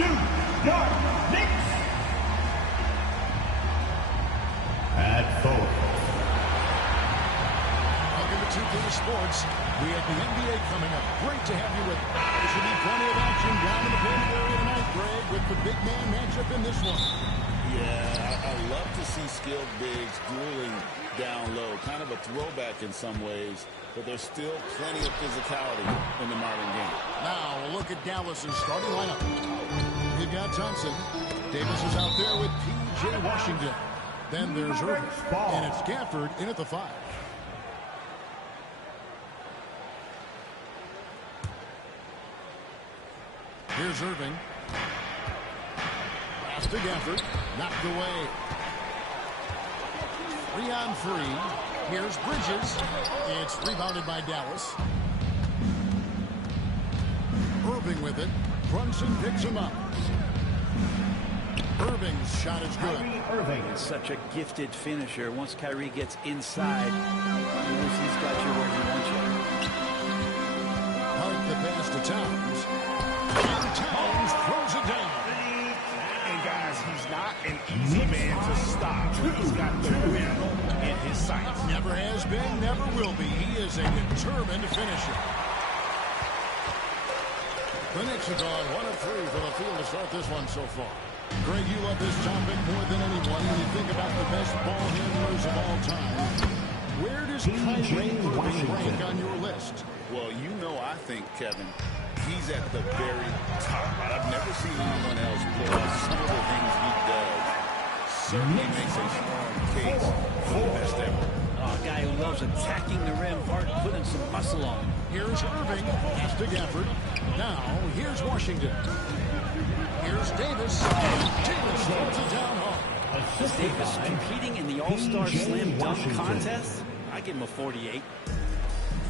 New York Knicks. At 4. Welcome to 2K Sports. We have the NBA coming up. Great to have you with us. There should be plenty of action down in the painted area tonight, Greg, with the big man matchup in this one. Yeah, I love to see skilled bigs dueling down low. Kind of a throwback in some ways, but there's still plenty of physicality in the modern game. Now, a look at Dallas's starting lineup. We've got Thompson. Davis is out there with P.J. Washington. Then there's Irving. And it's Gafford in at the 5. Here's Irving. Pass to Gafford. Knocked away. 3-on-3. Here's Bridges. It's rebounded by Dallas. Irving with it. Brunson picks him up. Irving's shot is good. Irving is such a gifted finisher. Once Kyrie gets inside, he knows he's got you where he wants you. Hart the pass to Towns. And Towns throws it down. And guys, he's not an easy man to stop. He's got the win in his sights. Never has been, never will be. He is a determined finisher. The Knicks are gone 1 of 3 from the field to start this one so far. Greg, you love this topic more than anyone when you think about the best ball handlers of all time. Where does Kyrie Irving rank on your list? Well, you know, I think, Kevin, he's at the very top. I've never seen anyone else pull off some of the things he does. Certainly makes a strong case for the best ever. Oh, a guy who loves attacking the rim hard, putting some muscle on. Here's Irving. Pass to Gafford. Now, here's Washington. Here's Davis. Davis throws it down hard. Is Davis competing in the All-Star Slam Dunk Contest? I give him a 48.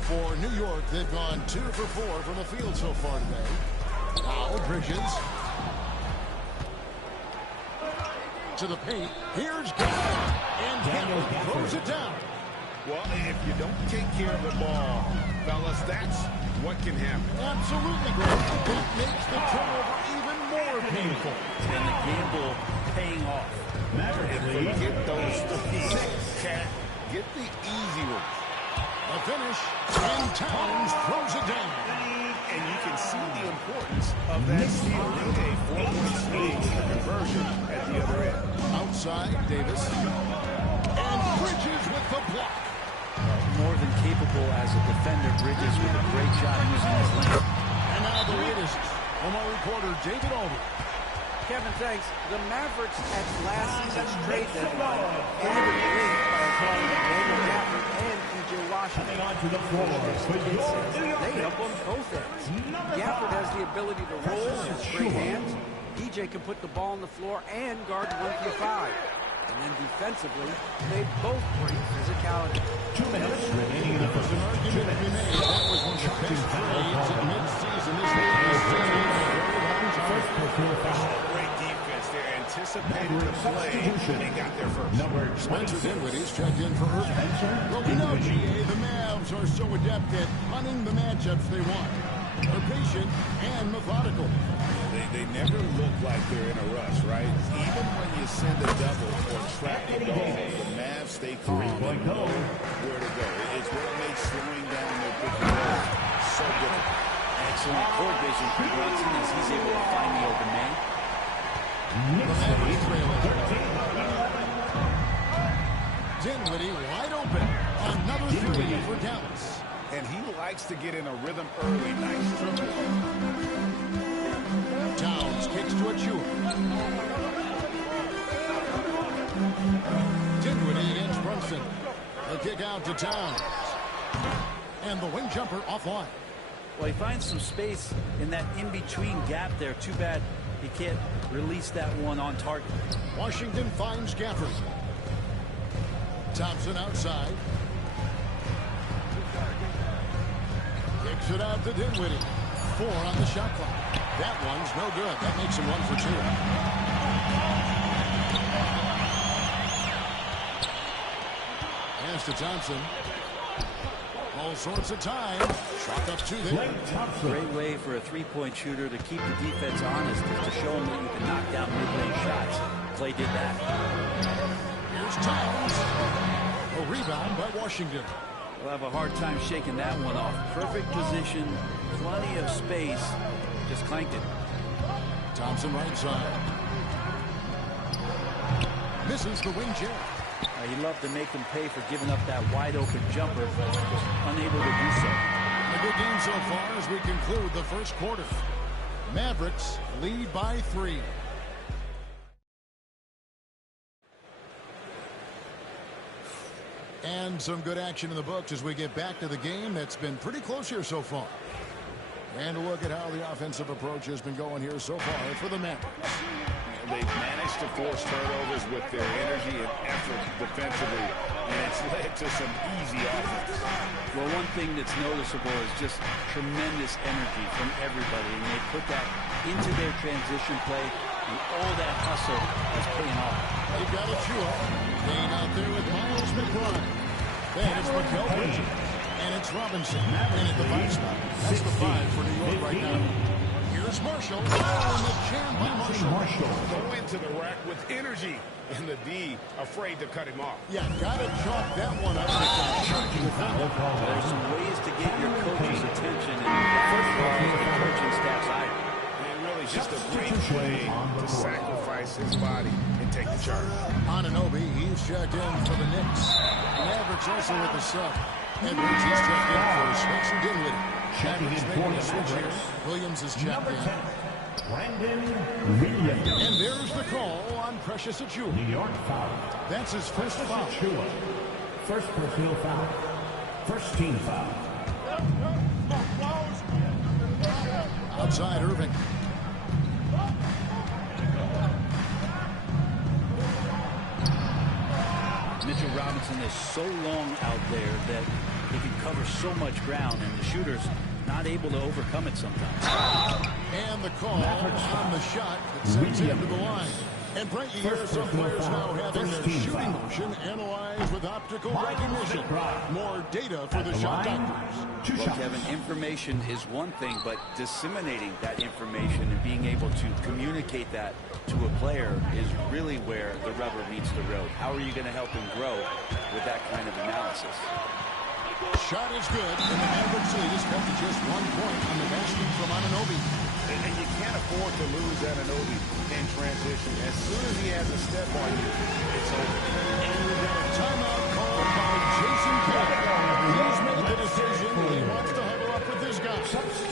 For New York, they've gone 2 for 4 from the field so far today. Now, Bridges. To the paint. Here's Gafford. And Gafford throws it down. Well, if you don't take care of the ball, fellas, that's what can happen. Absolutely, Greg. That makes the turnover even more painful. And the gamble paying off. Get those cat. Get the easy ones. The finish. And Towns throws it down. And you can see the importance of that steal. A 4-point swing for conversion at the other end. Outside, Davis. And Bridges with the block. More than capable as a defender. Bridges with a great job using his length. And now the latest from our reporter, David Aldridge. Kevin, thanks. The Mavericks at last season's trade deadline favored the league by acquiring Daniel Gafford and P.J. Washington. They help on both ends. Gafford has the ability to roll with great hands. P.J. can put the ball on the floor and guard 1 through 5. And then defensively, they both bring physicality. 2 minutes remaining in the first. An argument to be made. That was one of the best trades in mid-season. This league has seen in a very long time. Great defense. They anticipated the play and got there first. Number Spencer Dinwiddie's checked in for Irving. Well, we know, GA, the Mavs are so adept at hunting the matchups they want. They're patient and methodical. They never look like they're in a rush, right? Even when you send a double or trap the ball, the Mavs stay calm and know where to go. It's what makes slowing down their pick and roll so difficult. Excellent court vision from Brunson as he's able to find the open man. Dinwiddie wide open. Another 3 for Dallas. And he likes to get in a rhythm early. Nice dribble. Towns kicks to Achua. Dinwiddie against Brunson. The kick out to Towns. And the wing jumper offline. Well, he finds some space in that in-between gap there. Too bad he can't release that one on target. Washington finds Gafford. Thompson outside. Kicks it out to Dinwiddie. 4 on the shot clock. That one's no good. That makes him 1 for 2. Pass to Thompson. All sorts of time. Shot up two there. Great way for a three-point shooter to keep the defense honest is to show them that you can knock down mid-range shots. Clay did that. Here's Towns. A rebound by Washington. We'll have a hard time shaking that one off. Perfect position, plenty of space. Just clanked it. Thompson right side. Misses the wing jab. He loved to make them pay for giving up that wide-open jumper, but just unable to do so. A good game so far as we conclude the first quarter. Mavericks lead by 3. And some good action in the books as we get back to the game that's been pretty close here so far. And a look at how the offensive approach has been going here so far for the Mavericks. They've managed to force turnovers with their energy and effort defensively, and it's led to some easy offense. Well, one thing that's noticeable is just tremendous energy from everybody, and they put that into their transition play, and all that hustle is paying off. They've got a Chua. Payne out there with Miles McBride. Then it's Mikal Bridges. And it's Robinson. And at the 5 spot. That's the 5 for New York right now. Here's Marshall. Oh, and the jam by Marshall. Go into the rack with energy. And the D afraid to cut him off. Yeah, gotta chalk that one up. There's some ways to get your coach's attention, and first of all, the coaching staff's eye. And really just a great play to sacrifice his body and take the charge. Anunoby, he's checked in for the Knicks. The Mavericks also with the sub. Edwards is checked in for Spencer Dinwiddie. Mavericks making a switch here. Williams is checked in. Brandon Williams. And there's the call on Precious Achiuwa. New York foul. That's his first foul. Achiuwa. First personal foul. First team foul. Outside Irving. Mitchell Robinson is so long out there that he can cover so much ground, and the shooter's not able to overcome it sometimes. And the call on the shot that sends him to the line. And Brent, you hear some players now having their shooting motion analyzed with optical recognition. More data for the shot doctors. Well, Kevin, information is one thing, but disseminating that information and being able to communicate that to a player is really where the rubber meets the road. How are you going to help him grow with that kind of analysis? Shot is good, and the Mavericks lead is cut to just 1 point on the basket from Anunoby. And you can't afford to lose Anunoby in transition. As soon as he has a step on you, it's over. And we've got a timeout called by Jason Kidd. He's made the decision. He wants to huddle up with this guy.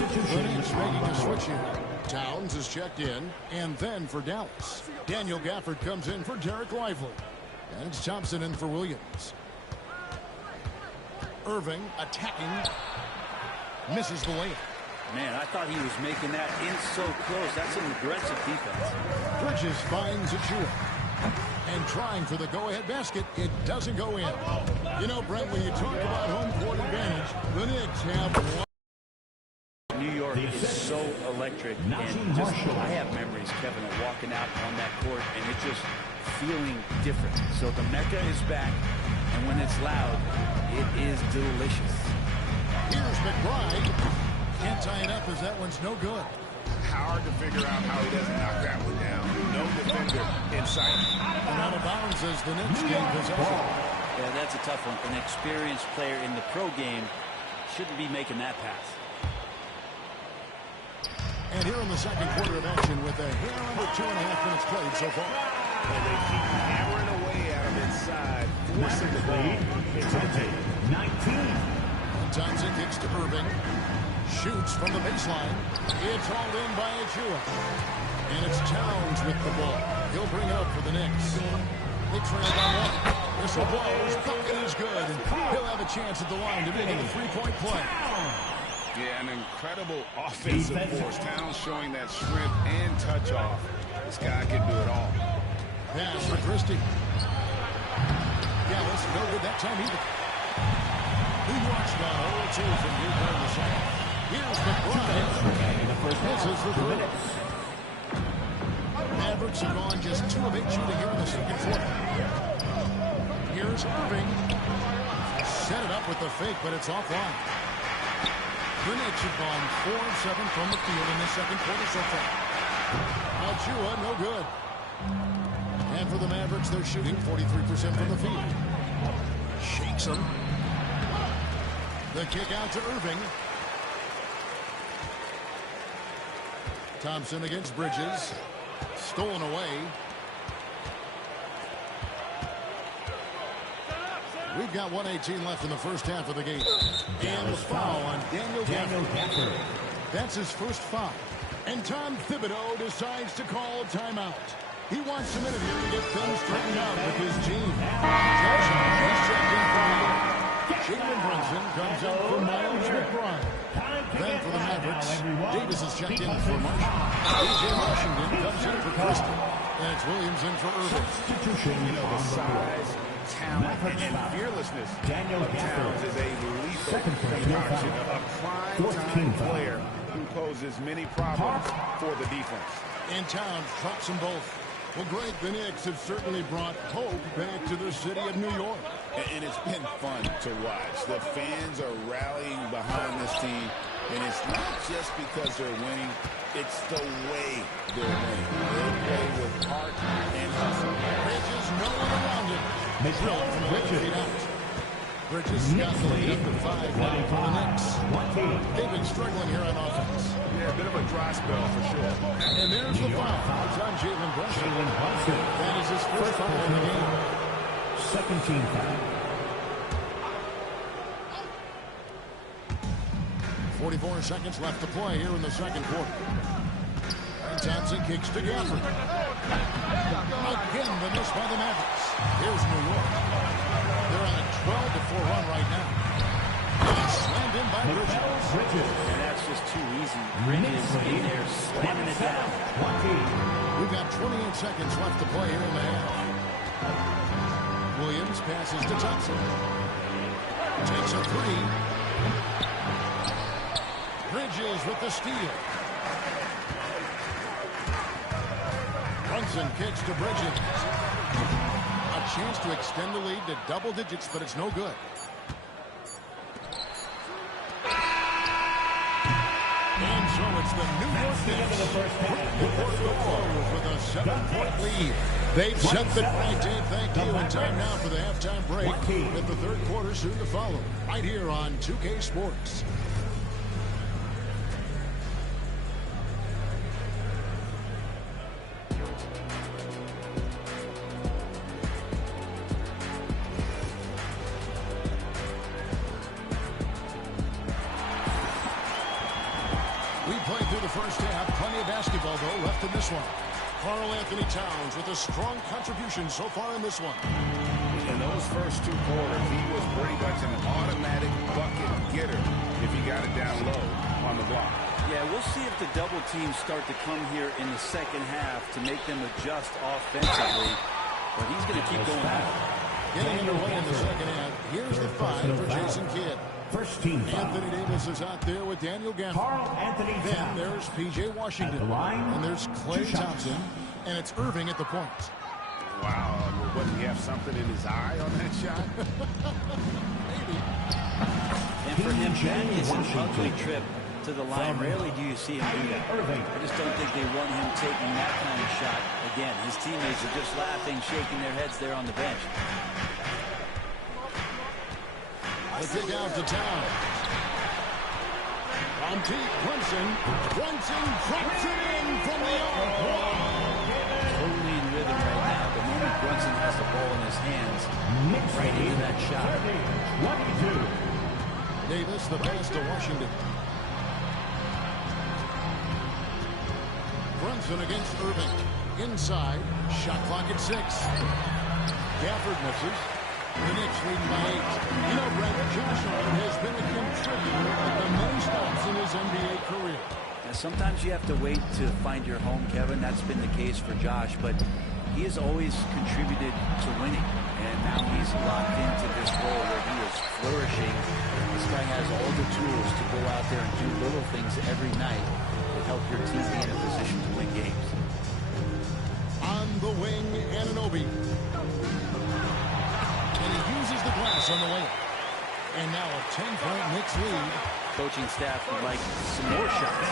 The Knicks making a switch here. Towns is checked in, and then for Dallas, Daniel Gafford comes in for Derek Lively. And it's Thompson in for Williams. Irving attacking. Misses the layup. Man, I thought he was making that in so close. That's an aggressive defense. Bridges finds Achiuwa. And trying for the go-ahead basket, it doesn't go in. You know, Brent, when you talk about home court advantage, the Knicks have one. New York is so electric, and just, I have memories, Kevin, of walking out on that court, and it's just feeling different. So the Mecca is back, and when it's loud, it is delicious. Here's McBride. Can't tie it up as that one's no good. Hard to figure out how he doesn't knock that one down. No defender in sight. And out of bounds as the Knicks gain possession. Yeah, that's a tough one. An experienced player in the pro game shouldn't be making that pass. And here in the second quarter of action with a hair under 2.5 minutes played so far. And they keep hammering away at him inside, forcing the ball. 19. Thompson kicks to Irving. Shoots from the baseline. It's hauled in by Achiuwa. And it's Towns with the ball. He'll bring it up for the Knicks. They trail by 1. Whistle blows. Bucket is good. And he'll have a chance at the line to make it a 3-point play. Yeah, an incredible offensive force. Towns showing that strength and touch off. This guy can do it all. Pass for Christie. Yeah, that's no good that time either. He walks down 0-2 from here in the second. Here's McBride. Misses the third. Mavericks have gone just 2 of 8 shooting here in the second quarter. Here's Irving. set it up with the fake, but it's offline. The Knicks have gone 4 of 7 from the field in the second quarter so far. Achiuwa, no good. And for the Mavericks, they're shooting 43% from the field. Shakes them. The kick out to Irving. Thompson against Bridges. Stolen away. We've got 1:18 left in the first half of the game. And the foul on Daniel Gafford. That's his first foul. And Tom Thibodeau decides to call a timeout. He wants a minute here to get things straightened out with his team. Josh is checked in for Jalen Brunson comes in for Miles McBride. Then for the Mavericks, Davis is checked in for Marshall. P.J. Washington comes in for Christie. And it's Williams in for Irving. You know, the size, talent, and fearlessness of Towns is a lethal concoction, a prime-time player who poses many problems for the defense. And Towns drops them both. Well, Greg, the Knicks have certainly brought hope back to the city of New York. And it's been fun to watch. The fans are rallying behind this team, and it's not just because they're winning, it's the way they're winning. They play with heart and hustle. Bridges, no one around him. Drilled from 11 feet out. Bridges got the lead up to 5 now for the Knicks. They've been struggling here on offense. Yeah, a bit of a dry spell for sure. And there's the foul. It's on Jalen Brunson. That is his first foul in the game. Second team foul. 44 seconds left to play here in the second quarter. And Thompson kicks to Gafford. Again, the miss by the Mavericks. Here's New York. They're on a 12-4 run right now. Slammed in by Bridges. And that's just too easy. Bridges in there slamming it down. We've got 28 seconds left to play here in the half. Williams passes to Thompson. Takes a three. Bridges with the steal. Brunson kicks to Bridges. A chance to extend the lead to double digits, but it's no good. And so it's the New York Knicks. The quarter to close with a 7-point lead. They've set the right, Dave. Thank you. And time now for the halftime break. With the third quarter soon to follow. Right here on 2K Sports. First half, plenty of basketball, though, left in this one. Karl-Anthony Towns with a strong contribution so far in this one. In those first two quarters, he was pretty much an automatic bucket getter if he got it down low on the block. Yeah, we'll see if the double teams start to come here in the second half to make them adjust offensively. But he's going to keep going out. Getting underway in the second half. Here's the 5 for Jason Kidd. First team foul. Anthony Davis is out there with Daniel Gafford. Karl-Anthony Towns. Then there's P.J. Washington. And there's Klay Thompson. And it's Irving at the point. Wow. Wouldn't he have something in his eye on that shot? Maybe. And for him, that is an ugly trip to the line. Rarely do you see him do that. I just don't think they want him taking that kind of shot. Again, his teammates are just laughing, shaking their heads there on the bench. The kick out to Town. On deep, Brunson. Brunson drops it in from the arc. Totally in rhythm right now. The moment Brunson has the ball in his hands, right into that shot. 22. Davis, the pass to Washington. Brunson against Irving. Inside. Shot clock at 6. Gafford misses. The Knicks leading by 8. You know, Brett, Josh Hart has been a contributor at the many stops in his NBA career. And sometimes you have to wait to find your home, Kevin. That's been the case for Josh, but he has always contributed to winning. And now he's locked into this role where he is flourishing. This guy has all the tools to go out there and do little things every night to help your team be in a position to win games. On the wing, Anunoby. And he uses the glass on the way. And now a 10-point Knicks lead. Coaching staff would like some more shots.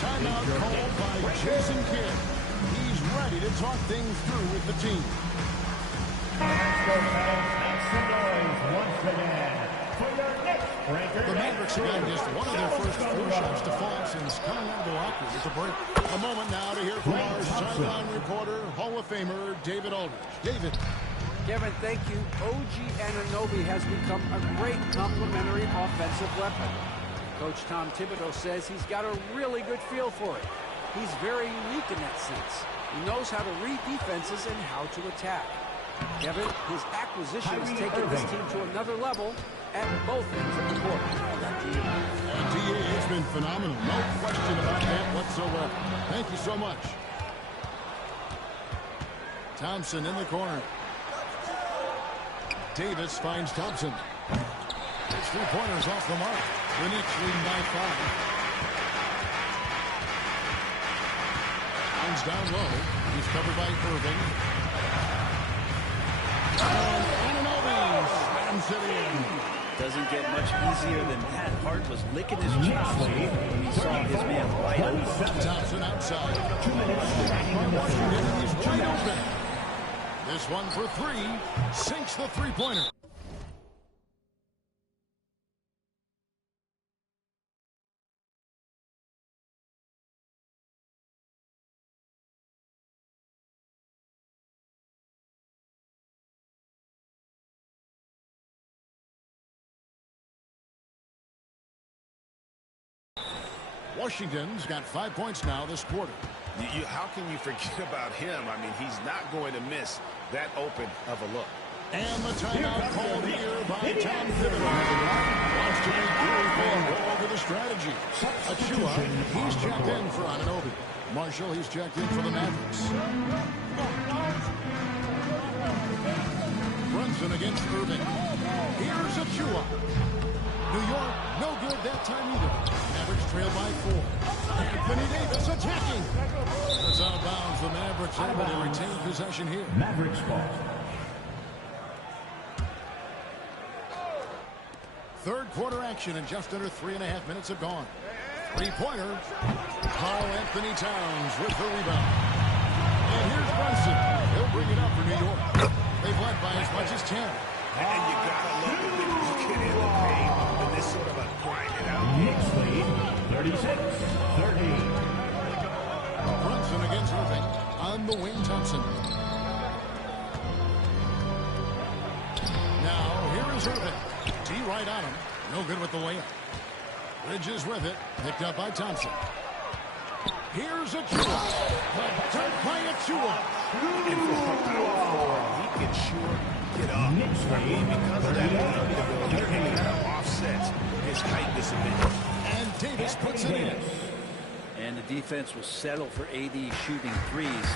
Timeout called by Jason Kidd. He's ready to talk things through with the team. Let's go, fellas. Make some noise once again for your next breaker. The Mavericks are getting just one of their first 4 shots to fall since coming out of the locker room at the break. A moment now to hear from our sideline reporter, Hall of Famer David Aldridge. David. Kevin, thank you. OG Anunoby has become a great complementary offensive weapon. Coach Tom Thibodeau says he's got a really good feel for it. He's very unique in that sense. He knows how to read defenses and how to attack. Kevin, his acquisition has taken this team to another level at both ends of the court. Back to you. D.A., it's been phenomenal. No question about that whatsoever. Thank you so much. Thompson in the corner. Davis finds Thompson. His 3-pointers off the mark. The Knicks leading by 5. Finds down low. He's covered by Irving. And Anunoby slams it in. Doesn't get much easier than that. Hart was licking his chops when he saw his man wide open. Thompson outside. 2 minutes remaining. Washington, he's wide open. This one for 3. Sinks the 3-pointer. Washington's got 5 points now this quarter. How can you forget about him? I mean, he's not going to miss that open of a look. And the timeout called here by Tom Thibodeau. Wants to make everything go over the strategy. Achua, he's checked in for Anunoby. Marshall, he's checked in for the Mavericks. Brunson against Irving. Here's Achua. New York, no good that time either. Mavericks trail by 4. Anthony Davis attacking. It's out of bounds. The Mavericks able to retain possession here. Mavericks ball. Third quarter action and just under 3.5 minutes have gone. 3-pointer. Karl Anthony Towns with the rebound. And here's Brunson. He'll bring it up for New York. They've led by as much as 10. And you gotta love the big bucket in the paint and this sort of a grind it out. Knicks lead 36-30. Brunson against Irving. On the wing, Thompson. Now, here is Irving. T right on him. No good with the layup. Bridges with it. Picked up by Thompson. Here's Achua. The dunk by Achua. And for power forward, he can sure get up. Because of that ability, he kind of offsets his height disadvantage. And Davis puts it in. And the defense will settle for AD shooting threes.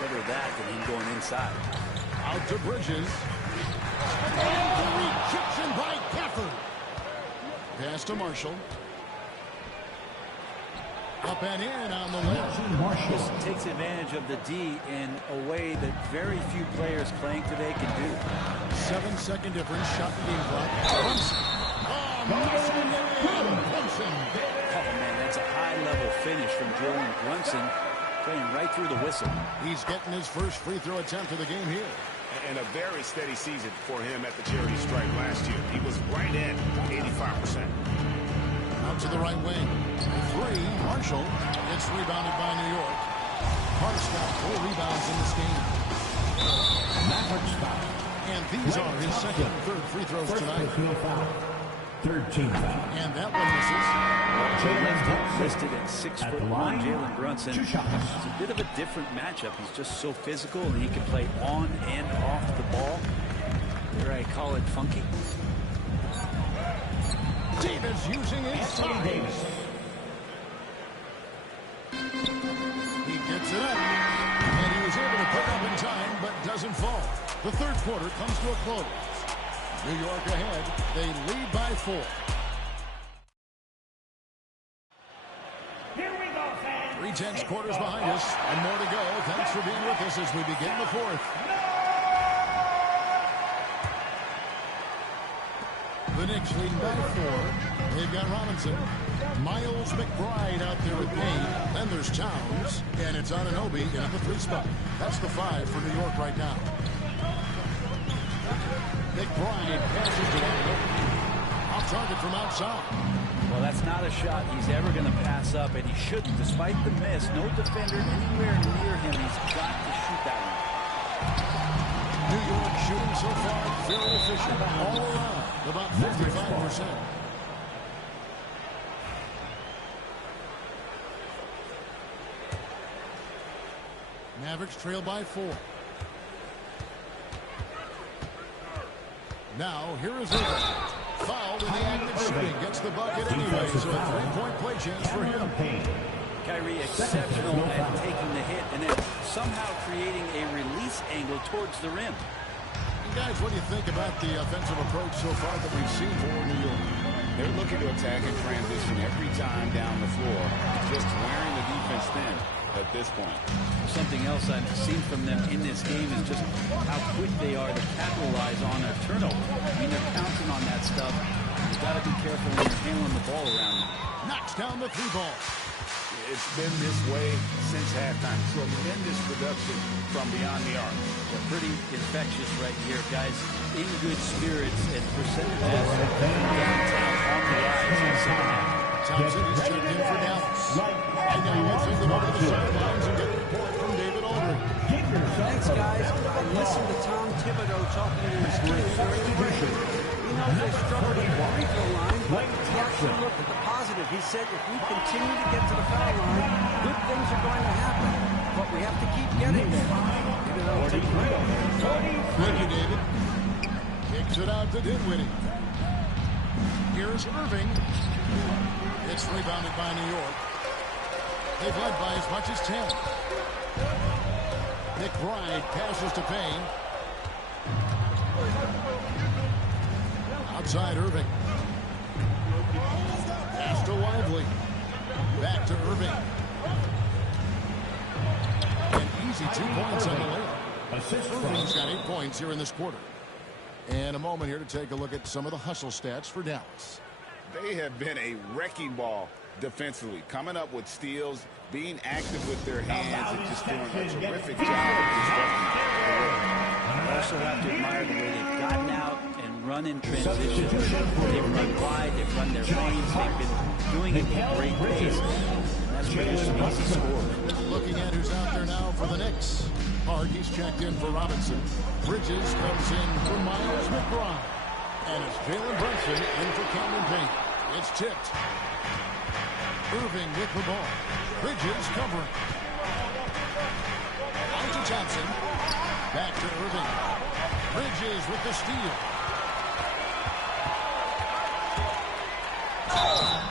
Better that than him going inside. Out to Bridges. And the rejection by Gafford. Pass to Marshall. Up and in on the left. This takes advantage of the D in a way that very few players playing today can do. 7-second difference. Shot the game clock. Brunson. Oh, Brunson. Oh, man, that's a high-level finish from Jalen Brunson, playing right through the whistle. He's getting his first free throw attempt of the game here. And a very steady season for him at the charity stripe last year. He was right at 85%. Out to the right wing. 3. Marshall. It's rebounded by New York. Hart's got 4 rebounds in this game. Mavericks foul. And these are his second and third free throws First tonight. personal foul. Third team foul. And that one misses. Listed at 6'1", Jalen Brunson. 2 shots. It's a bit of a different matchup. He's just so physical, and he can play on and off the ball. Dare I call it funky? Davis using his size. Davis. He gets it up. And he was able to pick up in time, but doesn't fall. The third quarter comes to a close. New York ahead. They lead by 4. Here we go, fans. 3/10 quarters behind us, and more to go. Thanks for being with us as we begin the fourth. The Knicks leading by 4. They've got Robinson. Miles McBride out there with Payne. Then there's Towns. And it's Anunoby in at the 3 spot. That's the 5 for New York right now. McBride passes to Anunoby. Off target from outside. Well, that's not a shot he's ever going to pass up, and he shouldn't. Despite the miss, no defender anywhere near him. He's got to shoot that one. New York shooting so far very efficient all around, about 55%. Mavericks trail by 4. Now, here is Irving. Fouled in the act of shooting. Gets the bucket anyway, so a 3-point play chance for him. Kyrie exceptional at taking the hit and then somehow creating a release angle towards the rim. And guys, what do you think about the offensive approach so far that we've seen for New York? They're looking to attack and transition every time down the floor, just wearing the defense thin at this point. Something else I've seen from them in this game is just how quick they are to capitalize on their turnover. I mean, they're counting on that stuff. You've got to be careful when you're handling the ball around them. Knocks down the 3 ball. It's been this way since halftime. Tremendous production from beyond the arc. They're pretty infectious right here, guys. In good spirits and percentages from downtown on the rise in the second half. Thompson is checked in for Dallas. And now let's send them over to the sidelines and get a report from David Aldridge. Thanks, guys. And listen to Tom Thibodeau talking to his team during the break. He knows they struggled at the free throw line, but he actually looked at the positive. He said, if we continue to get to the foul line, good things are going to happen. But we have to keep getting there. Maybe that'll take Thank you, David. Kicks it out to Dinwiddie. Here's Irving. It's rebounded by New York. They've led by as much as 10. McBride passes to Payne. Outside Irving. Pass to Lively. Back to Irving. An easy 2 points on the layup. Irving's got 8 points here in this quarter. And a moment here to take a look at some of the hustle stats for Dallas. They have been a wrecking ball defensively, coming up with steals, being active with their hands, and just doing a terrific job of disrupting the rim. I also have to admire the way they've gotten out and run in transition. They've run wide, they've run their lanes, they've been doing it at great pace. That's produced some easy scores. Looking at who's out there now for the Knicks. Hardy's checked in for Robinson. Bridges comes in for Miles McBride. And it's Jalen Brunson in for Cameron Payne. It's tipped. Irving with the ball. Bridges covering. Out to Johnson. Back to Irving. Bridges with the steal.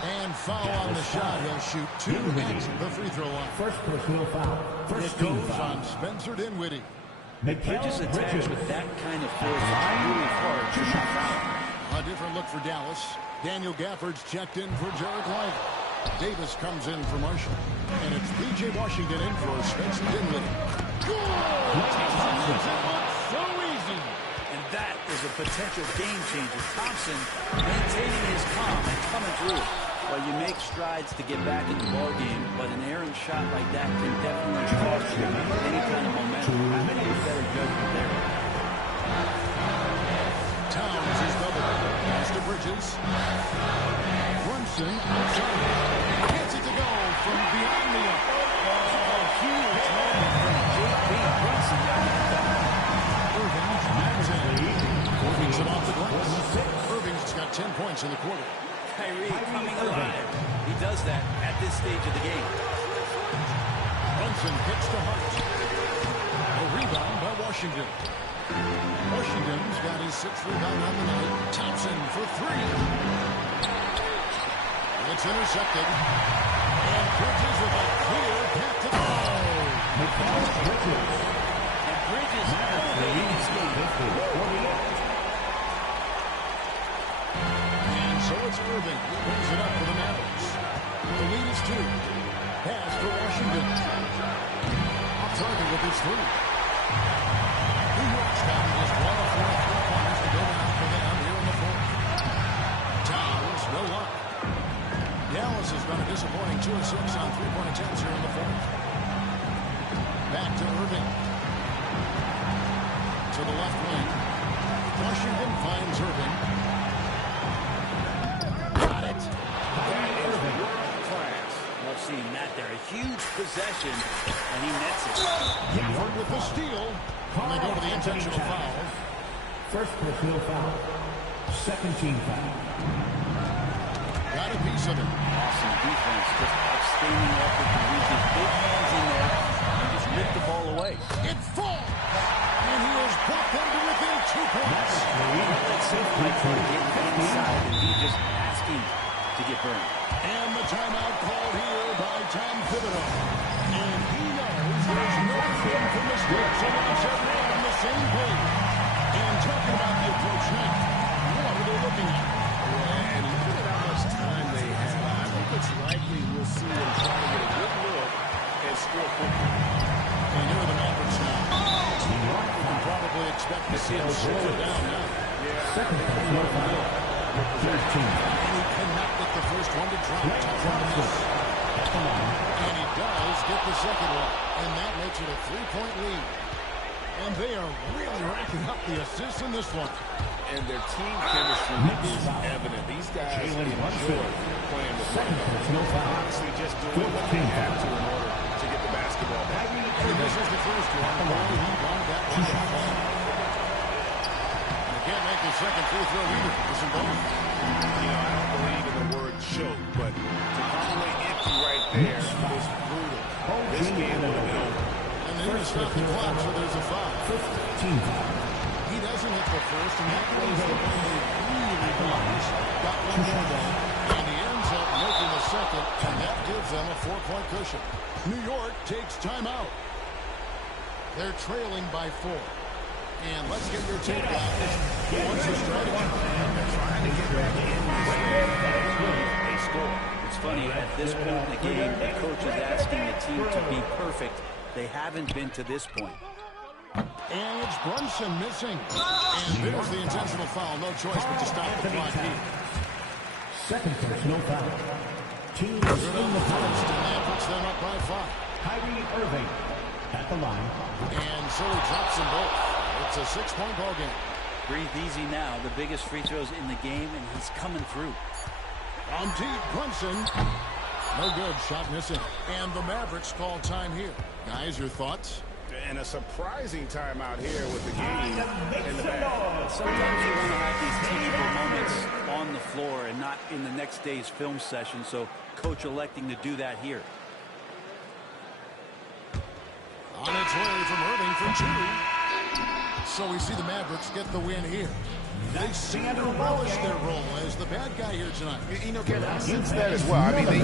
And foul on the shot. He'll shoot 2 at the free throw line. First personal foul. It goes on Spencer Dinwiddie. Bridges attacks with that kind of force. It's really hard to not foul. A different look for Dallas. Daniel Gafford's checked in for Jarrett Lively. Davis comes in for Marshall. And it's P.J. Washington in for Spencer Dinwiddie. So easy. And that is a potential game changer. Thompson maintaining his calm and coming through. Well, you make strides to get back in the ball game, but an errant shot like that can definitely cost you any kind of momentum. I think it's better judgment there. Towns is double. Pass to Bridges. Brunson outside. Gets it to go from beyond the arc. A huge moment from J.B. Brunson. Irving knocks in. Irving's it off the glass. Irving's got 10 points in the quarter. Kyrie coming alive. He does that at this stage of the game. Brunson kicks to Hart. A rebound by Washington. Washington's got his 6th rebound on the night. Thompson for 3. It's intercepted. And Bridges with a clear path to the ball. And Bridges has played this game. And so it's Irving who brings it up for the Mavericks. The lead is 2. Pass to Washington. Off target with his 3. New York's got just 1 of 4 3-pointers to go down for them here in the fourth. 2 of 6 on three-point attempts here in the fourth. Back to Irving. To the left wing. Washington finds Irving. Got it. That is world class. Love seeing that there. A huge possession, and he nets it. Gafford with the steal. And they go to the intentional foul. First personal foul. Second team foul. Got a piece of it. Awesome defense. Just outstanding effort to reach his big hands in there and just rip the ball away. It falls. And he has brought them to within 2 points. It's like getting inside and he just asking to get burned. And the timeout called here by Tom Thibodeau. And he knows there's no room for mistakes. So wants everyone on the same page. And talking about the approach now, what are they looking at? And look at how much time they have. I think it's likely we'll see them try to get a good look and score quickly. And here are the Mavericks now. You can probably expect to see him slow it down now. Second personal foul. Third team. And he connected the first one to drop. And he does get the second one. And that makes it a 3-point lead. And they are really racking up the assists in this one. And their team chemistry is evident. These guys enjoy playing with one another. Honestly, just doing what they have to in order to get the basketball back. And this is the first one. Boy, he wanted that one to fall. They can't make the second free throw either. This is both. I don't believe in the word choke, but to come away empty right there is brutal. This game would have been over. And then he stopped the clock, so there's a foul. Team foul. He doesn't hit the first, and that was the one they really lost. Got one more down, and he ends up making the second, and that gives them a 4-point cushion. New York takes timeout. They're trailing by 4. And let's get your take on this. What's the strategy? They're trying to get back in they score. It's funny, at this point in the game, the coach is asking the team to be perfect. They haven't been to this point. And it's Brunson missing. And there's the intentional foul. No choice but to stop the clock here. Second personal foul. Team is Good in on the the foul. first, and that puts them up by 5. Kyrie Irving at the line. And so he drops them both. It's a 6-point ball game. Breathe easy now. The biggest free throws in the game, and he's coming through. On deep, Brunson. No good. Shot missing. And the Mavericks call time here. Guys, your thoughts? And a surprising timeout here with the game in the back. Sometimes you want to have these teachable moments on the floor and not in the next day's film session, so coach electing to do that here. On its way from Irving for 2. So we see the Mavericks get the win here. They seem to relish their role as the bad guy here tonight. Kevin, I sense that as well. I mean, they